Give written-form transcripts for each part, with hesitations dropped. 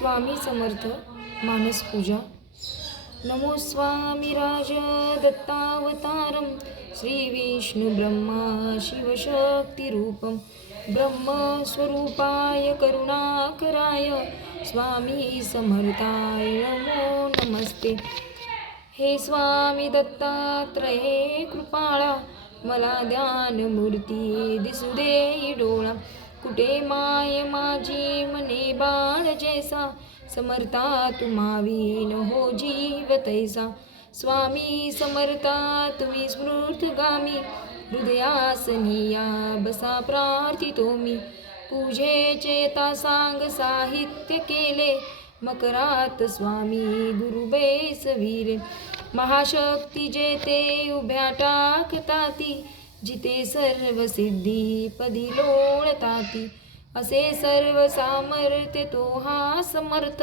स्वामी समर्थ मानस पूजा. नमो स्वामी राज दत्तावतारम श्री विष्णु ब्रह्मा शिवशक्तिरूपम ब्रह्मस्वरूपाय करुणाकराय स्वामी समर्थाय नमो नमस्ते. हे स्वामी दत्तात्रये कृपाळा, मला ध्यान मूर्ती दिसू दे डोळा. कुठे माय माझी मने बाळ जैसा, समर्था तुम्हावीन हो जीव तैसा. स्वामी समर्था तुम्ही स्मृतगामी, हृदयासनिया बसा प्रार्थितो मी. पूजेचे ता सांग साहित्य केले, मकरात स्वामी गुरु बेसविले. महाशक्ती जेते उभ्या टाकताती, जिथे सर्व सिद्धी पदी लोळताती. असे सर्व सामर्थ्य तो हा समर्थ,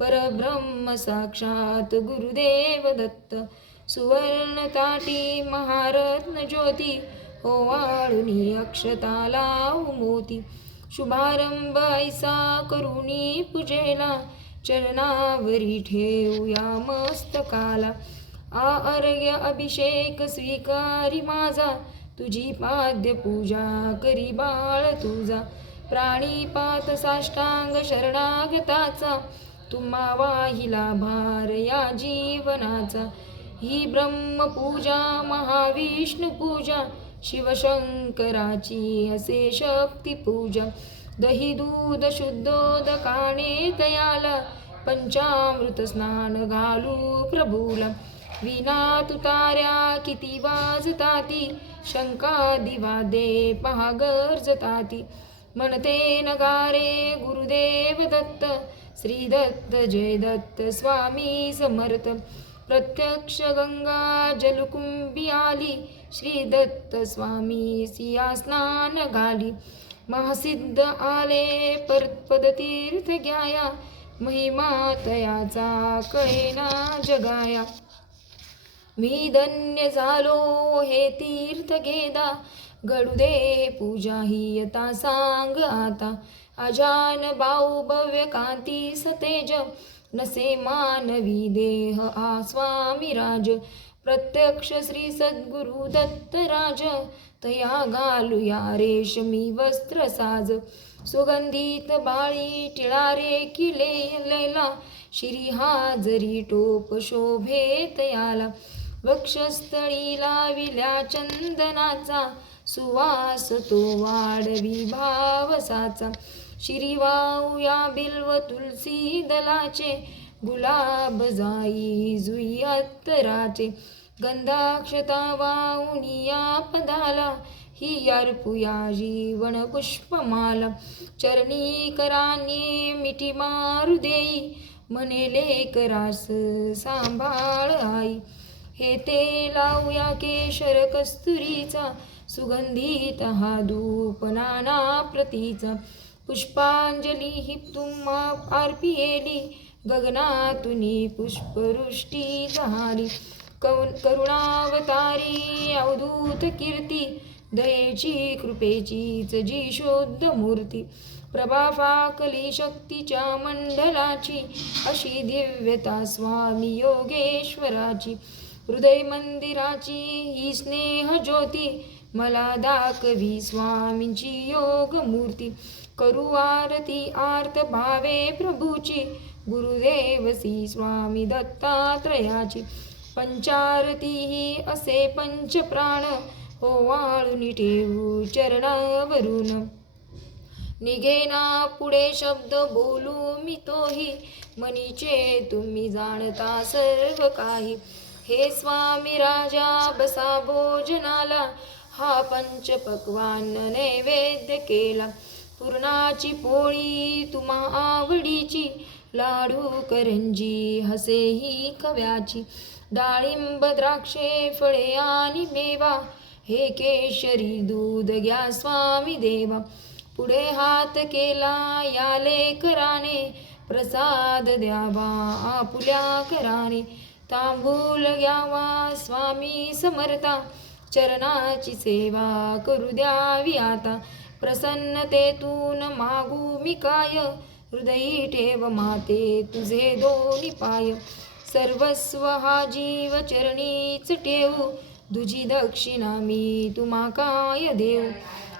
परब्रह्म साक्षात गुरुदेव दत्त. सुवर्ण ताटी महारत्न ज्योती, ओवाळुनी अक्षता लावू मोती. शुभारंभ ऐसा करुणी पूजेला, चरणावरी ठेवूया मस्तकाला. अर्घ्य अभिषेक स्वीकारी माझा, तुझी पाद्य पूजा करी बाळ तुझा. प्राणीपात साष्टांग शरणागताचा, तुम्हा वाहिला भार या जीवनाचा. ही ब्रह्मपूजा महाविष्णू पूजा, शिवशंकराची असे शक्ती पूजा. दही दूध शुद्धोदकाने तयाला, पंचामृत स्नान घालू प्रभूला. विना तुतार्या किती वाजताती, शंकादी वादे पहा गरजताती. म्हणते नगारे गुरुदेव दत्त, श्री दत्त जय दत्त स्वामी समर्थ. प्रत्यक्ष गंगा जलकुंभी आली, श्री दत्त स्वामी सिया स्नान घाली. महासिद्ध आले पदतीर्थ घ्याया, महिमा तयाचा कळेना जगाया. मी धन्य झालो हे तीर्थ घेदा, घडू दे पूजा ही यता सांग आता. अजान बाऊ भव्य कांती सतेज, नसे मानवी देह आ स्वामी राज. प्रत्यक्ष श्री सद्गुरु दत्तराज, तया घालूया रेशमी वस्त्र साज. सुगंधित बाळी टिळा रे किले लैला, शिरी हाजरी टोप शोभे तयाला. वक्षस्थळी लाविल्या चंदनाचा, सुवास तो वाढवी भावसाचा. शिरी वाऊया बिल्व तुलसी दलाचे, गुलाब जाई जुई अत्तराचे. गंधाक्षता वाऊनिया पदाला, ही अर्पुया जीवन पुष्पमाला. चरणी करानी मिठी मारू देई, म्हणेले करास सांभाळ आई. हे ते लावूया केशर कस्तुरीचा, सुगंधित हा धूप नाना प्रतीचा. पुष्पांजली ही तुम्हा अर्पियेली, गगनातुनी पुष्पवृष्टी झाली. करुणावतारी अवधूत कीर्ती, दयेची कृपेचीच जी शुद्ध मूर्ती. प्रभा फाकली शक्तीच्या मंडलाची, अशी दिव्यता स्वामी योगेश्वराची. हृदय मंदिराची ही स्नेह ज्योती, मला दाखवी स्वामींची योग मूर्ती. करू आरती आर्त भावे प्रभूची, गुरुदेवसी स्वामी दत्तात्रयाची. पंचारती ही असे पंचप्राण, ओवाळून ठेवू चरणावरून. निघेना पुढे शब्द बोलू मी तोही, मनीचे तुम्ही जाणता सर्व काही. हे स्वामी राजा बसा भोजनाला, हा पंचपक्वान नैवेद्य केला. पुरणाची पोळी तुम्हा आवडीची, लाडू करंजी हसे ही खव्याची. डाळिंब द्राक्षे फळे आणि मेवा, हे केशरी दूध घ्या स्वामी देवा. पुढे हात केला या लेकराने, प्रसाद द्यावा आपुल्या कराने. तांबूल घ्यावा स्वामी समर्था, चरणाची सेवा करू द्यावी आता. प्रसन्नतेतून मागू मी काय, हृदयी ठेव माते तुझे दोन्ही पाय. सर्वस्व हा जीव चरणीच ठेवू, तुझी दक्षिणा मी तुम्हा काय देऊ.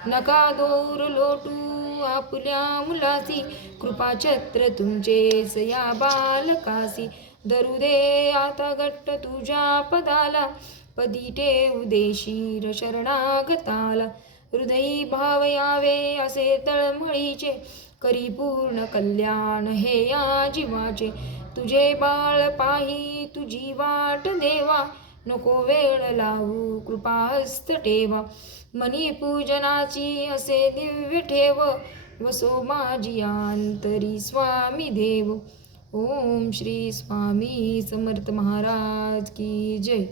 नका दोर लोटू आपुल्या मुलासी, कृपाछत्र तुमचेच या बालकासी. धरू दे आता घट्ट तुझ्या पदाला, पदी ठेवू दे शिर शरणागताला. हृदयी भाव यावे असे तळमळीचे, करी पूर्ण कल्याण हे या जीवाचे. तुझे बाळ पाही तुझी वाट देवा, नको वेळ लावू कृपा हस्त ठेवा. मनी पूजनाची असे दिव्य ठेव, वसो माझी अंतरी स्वामी देव. ओम श्री स्वामी समर्थ महाराज की जय.